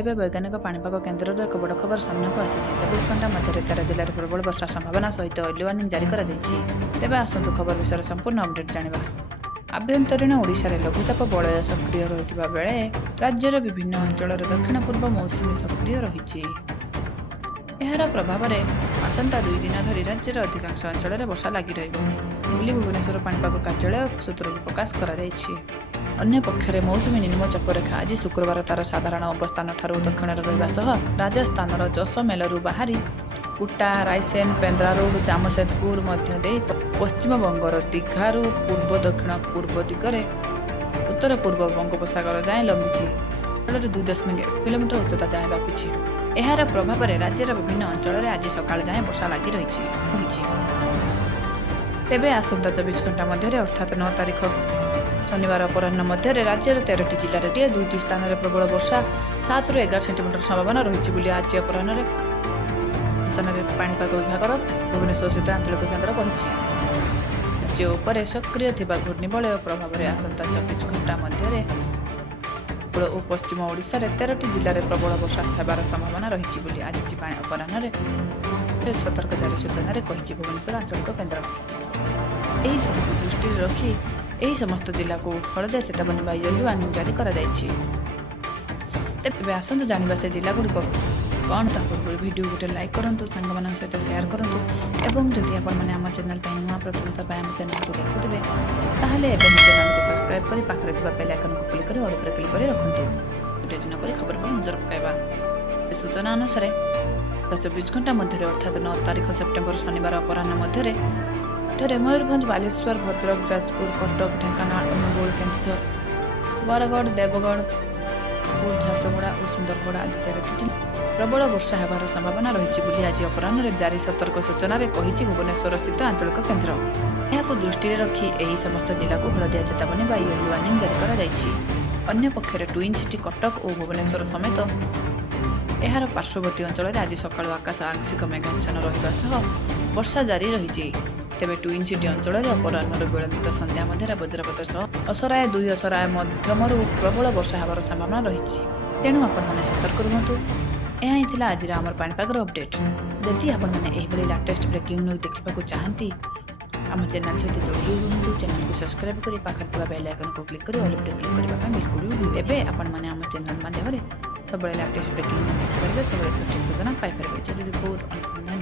ଏବେ ବୈଜ୍ଞାନିକ ପାଣିପାଗ କେନ୍ଦ୍ରରୁ ଏକ ବଡ଼ ଖବର ସାମ୍ନାକୁ ଆସିଛି। 24 ଘଣ୍ଟା ମଧ୍ୟରେ 13 ଜିଲ୍ଲାରେ ପ୍ରବଳ ବର୍ଷା ସମ୍ଭାବନା ସହିତ ୟେଲୋ ୱାର୍ଣ୍ଣିଂ ଜାରି କରାଯାଇଛି। ତେବେ ଆସନ୍ତୁ ଖବର ବିଷୟରେ ସମ୍ପୂର୍ଣ୍ଣ ଅପଡେଟ୍ ଜାଣିବା। ଆଭ୍ୟନ୍ତରୀଣ ଓଡ଼ିଶାରେ ଲଘୁଚାପ ବଳୟ ସକ୍ରିୟ ରହିଥିବା ବେଳେ ରାଜ୍ୟର ବିଭିନ୍ନ ଅଞ୍ଚଳରେ ଦକ୍ଷିଣ ପୂର୍ବ ମୌସୁମୀ ସକ୍ରିୟ ରହିଛି। ଏହାର ପ୍ରଭାବରେ ଆସନ୍ତା 2 ଦିନ ଧରି ରାଜ୍ୟର ଅଧିକାଂଶ ଅଞ୍ଚଳରେ ବର୍ଷା ଲାଗି ରହିବ ବୋଲି ଭୁବନେଶ୍ୱର ପାଣିପାଗ କାର୍ଯ୍ୟାଳୟ ସୂତ୍ରରୁ ପ୍ରକାଶ କରାଯାଇଛି। ଅନ୍ୟପକ୍ଷରେ ମୌସୁମୀ ନିମ୍ନଚାପରେଖା ଆଜି ଶୁକ୍ରବାର ତାର ସାଧାରଣ ଅବସ୍ଥାନଠାରୁ ଦକ୍ଷିଣରେ ରହିବା ସହ ରାଜସ୍ଥାନର ଜସମେଲରୁ ବାହାରି କୁଟା, ରାଇସେନ, ପେନ୍ଦ୍ରାରୋଡ଼, ଜାମଶେଦପୁର ମଧ୍ୟ ଦେଇ ପଶ୍ଚିମବଙ୍ଗର ଦୀଘାରୁ ପୂର୍ବ ଦକ୍ଷିଣ ପୂର୍ବ ଦିଗରେ ଉତ୍ତର ପୂର୍ବ ବଙ୍ଗୋପସାଗର ଯାଏଁ ଲମ୍ବିଛି। ଫଳରେ 2.1 କିଲୋମିଟର ଉଚ୍ଚତା ଯାଏଁ ବ୍ୟାପିଛି। ଏହାର ପ୍ରଭାବରେ ରାଜ୍ୟର ବିଭିନ୍ନ ଅଞ୍ଚଳରେ ଆଜି ସକାଳ ଯାଏଁ ବର୍ଷା ଲାଗି ରହିଛି। ତେବେ ଆସନ୍ତା 24 ଘଣ୍ଟା ମଧ୍ୟରେ ଅର୍ଥାତ୍ 9 ତାରିଖ ଶନିବାର ଅପରାହ୍ନ ମଧ୍ୟରେ ରାଜ୍ୟର 13ଟି ଜିଲ୍ଲାରେ 2ଟି ସ୍ଥାନରେ ପ୍ରବଳ ବର୍ଷା 7ରୁ 11 ସେଣ୍ଟିମିଟର ସମ୍ଭାବନା ରହିଛି ବୋଲି ଆଜି ଅପରାହ୍ନରେ ସୂଚନାରେ ପାଣିପାଗ ବିଭାଗର ଭୁବନେଶ୍ୱର ସ୍ଥିତ ଆଞ୍ଚଳିକ କେନ୍ଦ୍ର କହିଛି। ରାଜ୍ୟ ଉପରେ ସକ୍ରିୟ ଥିବା ଘୂର୍ଣ୍ଣିବଳୟ ପ୍ରଭାବରେ ଆସନ୍ତା 24 ଘଣ୍ଟା ମଧ୍ୟରେ ଉପକୂଳ ଓ ପଶ୍ଚିମ ଓଡ଼ିଶାରେ 13ଟି ଜିଲ୍ଲାରେ ପ୍ରବଳ ବର୍ଷା ହେବାର ସମ୍ଭାବନା ରହିଛି ବୋଲି ଆଜି ଅପରାହ୍ନରେ ସତର୍କ ଜାରି ସୂଚନାରେ କହିଛି ଭୁବନେଶ୍ୱର ଆଞ୍ଚଳିକ କେନ୍ଦ୍ର। ଏହି ସବୁକୁ ଦୃଷ୍ଟିରେ ରଖି ଏହି ସମସ୍ତ ଜିଲ୍ଲାକୁ ହଳଦିଆ ଚେତାବନୀ ବା ୟେଲୋ ୱାର୍ଣ୍ଣିଂ ଜାରି କରାଯାଇଛି। ତେବେ ଆସନ୍ତୁ ଜାଣିବା ସେ ଜିଲ୍ଲାଗୁଡ଼ିକ କ'ଣ। ତା ପୂର୍ବରୁ ଭିଡ଼ିଓ ଗୋଟେ ଲାଇକ୍ କରନ୍ତୁ, ସାଙ୍ଗମାନଙ୍କ ସହିତ ସେୟାର କରନ୍ତୁ ଏବଂ ଯଦି ଆପଣମାନେ ଆମ ଚ୍ୟାନେଲ ପାଇଁ ନୂଆ ପ୍ରଥମତଃ ପାଇଁ ଆମ ଚ୍ୟାନେଲକୁ ଦେଖୁଥିବେ ତାହେଲେ ଏବେ ମୋ ଚ୍ୟାନେଲକୁ ସବସ୍କ୍ରାଇବ୍ କରି ପାଖରେ ଥିବା ବେଲ୍ ଆଇକନକୁ କ୍ଲିକ୍ କରି ଅଲ୍ ଉପରେ କ୍ଲିକ୍ କରି ରଖନ୍ତୁ। ଗୋଟେ ଦିନ କରି ଖବର પર ନଜର ପକାଇବା। ସୂଚନା ଅନୁସାରେ 24 ଘଣ୍ଟା ମଧ୍ୟରେ ଅର୍ଥାତ୍ 9 ତାରିଖ ସେପ୍ଟେମ୍ବର ଶନିବାର ଅପରାହ୍ନ ମଧ୍ୟରେ ମୟୂରଭଞ୍ଜ, ବାଲେଶ୍ୱର, ଭଦ୍ରକ, ଯାଜପୁର, କଟକ, ଢେଙ୍କାନାଳ, ଅନୁଗୁଳ, କେନ୍ଦୁଝର, ବରଗଡ଼, ଦେବଗଡ଼, ଝାରସୁଗୁଡ଼ା ଓ ସୁନ୍ଦରଗଡ଼ ଆଦି 13ଟି ପ୍ରବଳ ବର୍ଷା ହେବାର ସମ୍ଭାବନା ରହିଛି ବୋଲି ଆଜି ଅପରାହ୍ନରେ ଜାରି ସତର୍କ ସୂଚନାରେ କହିଛି ଭୁବନେଶ୍ୱର ସ୍ଥିତ ଆଞ୍ଚଳିକ କେନ୍ଦ୍ର। ଏହାକୁ ଦୃଷ୍ଟିରେ ରଖି ଏହି ସମସ୍ତ ଜିଲ୍ଲାକୁ ହଳଦିଆ ଚେତାବନୀ ବା ୟେଲୋ ୱାର୍ଣ୍ଣିଂ ଜାରି କରାଯାଇଛି। ଅନ୍ୟପକ୍ଷରେ ଟ୍ୱିନ୍ ସିଟି କଟକ ଓ ଭୁବନେଶ୍ୱର ସମେତ ଏହାର ପାର୍ଶ୍ୱବର୍ତ୍ତୀ ଅଞ୍ଚଳରେ ଆଜି ସକାଳୁ ଆକାଶ ଆଂଶିକ ମେଘାଚ୍ଛନ୍ନ ରହିବା ସହ ବର୍ଷା ଜାରି ରହିଛି। ତେବେ ଟ୍ୱିନ୍ ସିଟି ଅଞ୍ଚଳରେ ଅପରାହ୍ନରୁ ବିଳମ୍ବିତ ସନ୍ଧ୍ୟା ମଧ୍ୟରେ ବଜ୍ରପାତ ସହ ଅସରାଏ 2 ଅସରାଏ ମଧ୍ୟମରୁ ପ୍ରବଳ ବର୍ଷା ହେବାର ସମ୍ଭାବନା ରହିଛି। ତେଣୁ ଆପଣମାନେ ସତର୍କ ରୁହନ୍ତୁ। ଏହା ହିଁ ଥିଲା ଆଜିର ଆମର ପାଣିପାଗର ଅପଡେଟ୍। ଯଦି ଆପଣମାନେ ଏହିଭଳି ଲାଟେଷ୍ଟ ବ୍ରେକିଂ ନ୍ୟୁଜ୍ ଦେଖିବାକୁ ଚାହାନ୍ତି ଆମ ଚ୍ୟାନେଲ ସହିତ ଯୋଡ଼ି ରୁହନ୍ତୁ। ଚ୍ୟାନେଲକୁ ସବସ୍କ୍ରାଇବ୍ କରି ପାଖରେ ଥିବା ବେଲ୍ ଆଇକନକୁ କ୍ଲିକ୍ କରି ଅଲ୍ ଉପରେ କ୍ଲିକ୍ କରିବା ପାଇଁ ବିଲକୁଲ ବି ତେବେ ଆପଣମାନେ ଆମ ଚ୍ୟାନେଲ ମାଧ୍ୟମରେ ସବୁବେଳେ ଲାଟେଷ୍ଟ ବ୍ରେକିଂ ନ୍ୟୁଜ୍ ଦେଖିପାରିବେ, ସବୁବେଳେ ସଠିକ୍ ସୂଚନା ପାଇପାରିବେ। ଯଦି ବହୁତ ଅନୁସନ୍ଧାନ